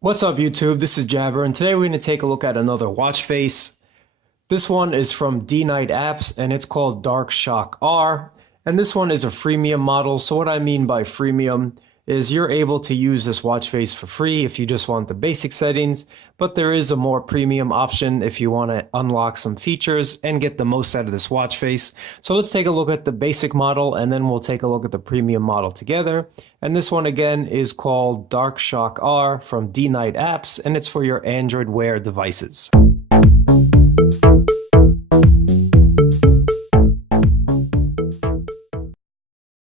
What's up YouTube, this is Jabber, and today we're going to take a look at another watch face. This one is from DeNite Appz and it's called Dark ShockR, and this one is a freemium model. So what I mean by freemium is you're able to use this watch face for free if you just want the basic settings, but there is a more premium option if you want to unlock some features and get the most out of this watch face. So let's take a look at the basic model and then we'll take a look at the premium model together. And this one again is called Dark ShockR from DeNite Appz, and it's for your Android Wear devices.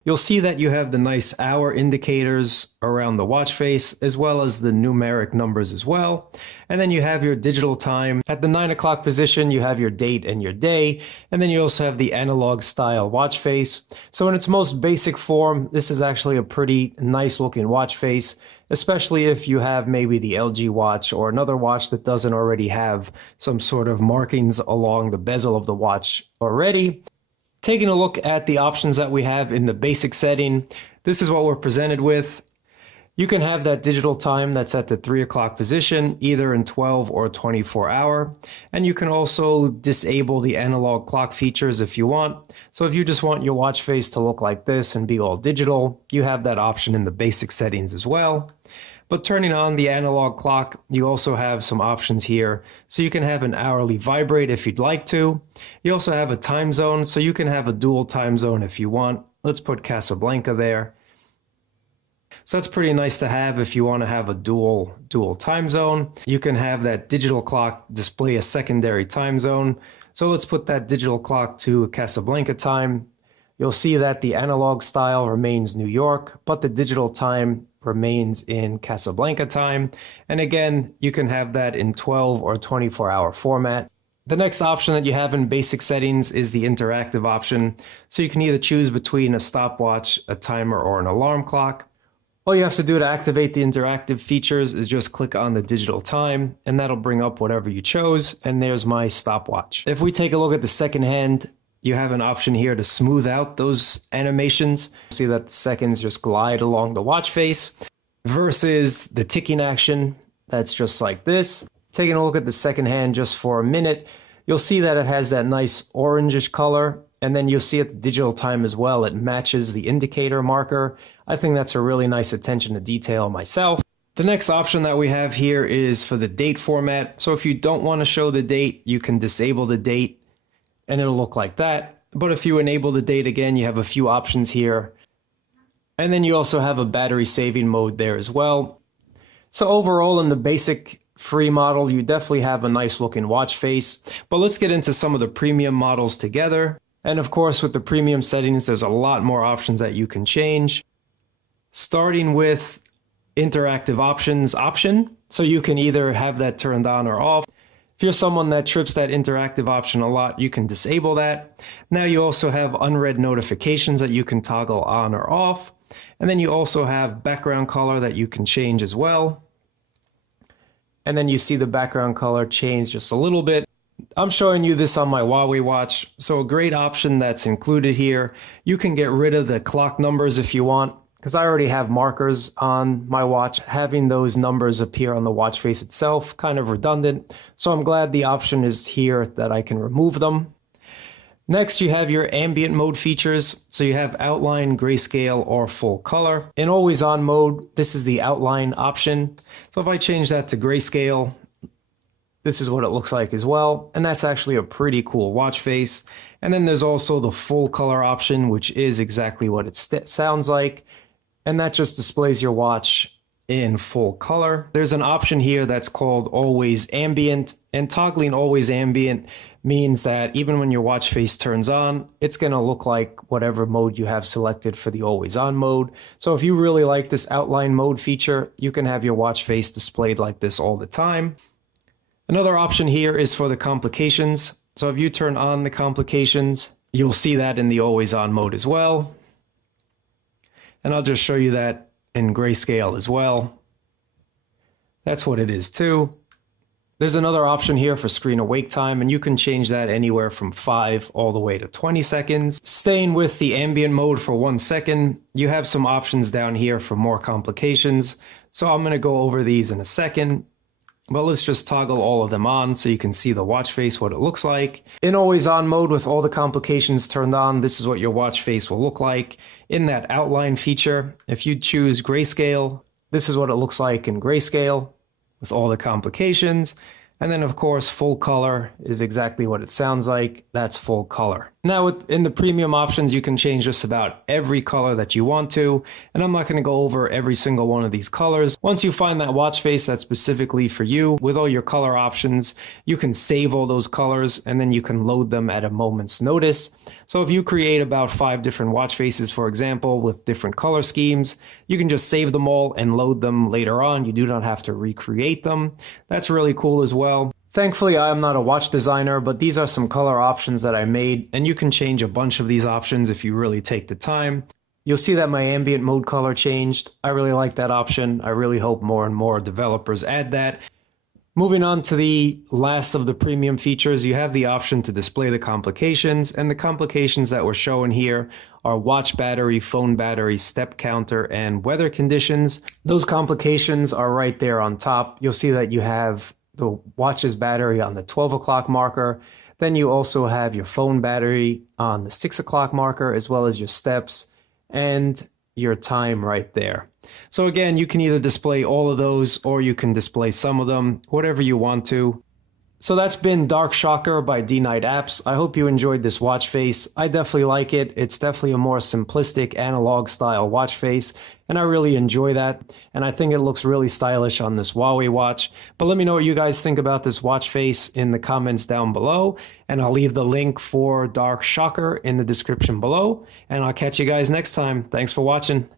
You'll see that you have the nice hour indicators around the watch face, as well as the numeric numbers as well. And then you have your digital time. At the 9 o'clock position, you have your date and your day. And then you also have the analog style watch face. So in its most basic form, this is actually a pretty nice looking watch face, especially if you have maybe the LG watch or another watch that doesn't already have some sort of markings along the bezel of the watch already. Taking a look at the options that we have in the basic setting, this is what we're presented with. You can have that digital time that's at the 3 o'clock position, either in 12 or 24 hour. And you can also disable the analog clock features if you want. So if you just want your watch face to look like this and be all digital, you have that option in the basic settings as well. But turning on the analog clock, you also have some options here. So you can have an hourly vibrate if you'd like to. You also have a time zone, so you can have a dual time zone if you want. Let's put Casablanca there. So that's pretty nice to have if you want to have a dual time zone. You can have that digital clock display a secondary time zone. So let's put that digital clock to Casablanca time. You'll see that the analog style remains New York, but the digital time remains in Casablanca time. And again, you can have that in 12 or 24 hour format. The next option that you have in basic settings is the interactive option. So you can either choose between a stopwatch, a timer, or an alarm clock. All you have to do to activate the interactive features is just click on the digital time, and that'll bring up whatever you chose. And there's my stopwatch. If we take a look at the second hand, you have an option here to smooth out those animations. See that the seconds just glide along the watch face versus the ticking action that's just like this. Taking a look at the second hand just for a minute, you'll see that it has that nice orangish color, and then you'll see at the digital time as well, it matches the indicator marker. I think that's a really nice attention to detail myself. The next option that we have here is for the date format. So if you don't want to show the date, you can disable the date and it'll look like that. But if you enable the date again, you have a few options here. And then you also have a battery saving mode there as well. So overall in the basic free model, you definitely have a nice looking watch face. But let's get into some of the premium models together. And of course, with the premium settings, there's a lot more options that you can change. Starting with interactive options option. So you can either have that turned on or off. If you're someone that trips that interactive option a lot, you can disable that. Now you also have unread notifications that you can toggle on or off. And then you also have background color that you can change as well. And then you see the background color change just a little bit. I'm showing you this on my Huawei watch. So a great option that's included here. You can get rid of the clock numbers if you want, because I already have markers on my watch. Having those numbers appear on the watch face itself, kind of redundant. So I'm glad the option is here that I can remove them. Next, you have your ambient mode features. So you have outline, grayscale, or full color. In always on mode, this is the outline option. So if I change that to grayscale, this is what it looks like as well. And that's actually a pretty cool watch face. And then there's also the full color option, which is exactly what it sounds like. And that just displays your watch in full color. There's an option here that's called always ambient, and toggling always ambient means that even when your watch face turns on, it's going to look like whatever mode you have selected for the always on mode. So if you really like this outline mode feature, you can have your watch face displayed like this all the time. Another option here is for the complications. So if you turn on the complications, you'll see that in the always on mode as well. And I'll just show you that in grayscale as well. That's what it is too. There's another option here for screen awake time, and you can change that anywhere from 5 all the way to 20 seconds. Staying with the ambient mode for 1 second, you have some options down here for more complications. So I'm going to go over these in a second. But let's just toggle all of them on so you can see the watch face, what it looks like. In always on mode with all the complications turned on, this is what your watch face will look like. In that outline feature, if you choose grayscale, this is what it looks like in grayscale with all the complications. And then of course, full color is exactly what it sounds like. That's full color. Now in the premium options, you can change just about every color that you want to. And I'm not going to go over every single one of these colors. Once you find that watch face that's specifically for you with all your color options, you can save all those colors and then you can load them at a moment's notice. So if you create about 5 different watch faces, for example, with different color schemes, you can just save them all and load them later on. You do not have to recreate them. That's really cool as well. Thankfully, I am not a watch designer, but these are some color options that I made, and you can change a bunch of these options if you really take the time. You'll see that my ambient mode color changed. I really like that option. I really hope more and more developers add that. Moving on to the last of the premium features, you have the option to display the complications, and the complications that we're showing here are watch battery, phone battery, step counter, and weather conditions. Those complications are right there on top. You'll see that you have the watch's battery on the 12 o'clock marker. Then you also have your phone battery on the 6 o'clock marker, as well as your steps and your time right there. So again, you can either display all of those or you can display some of them, whatever you want to. So that's been Dark ShockR by DeNite Appz. I hope you enjoyed this watch face. I definitely like it. It's definitely a more simplistic analog style watch face, and I really enjoy that. And I think it looks really stylish on this Huawei watch. But let me know what you guys think about this watch face in the comments down below, and I'll leave the link for Dark ShockR in the description below, and I'll catch you guys next time. Thanks for watching.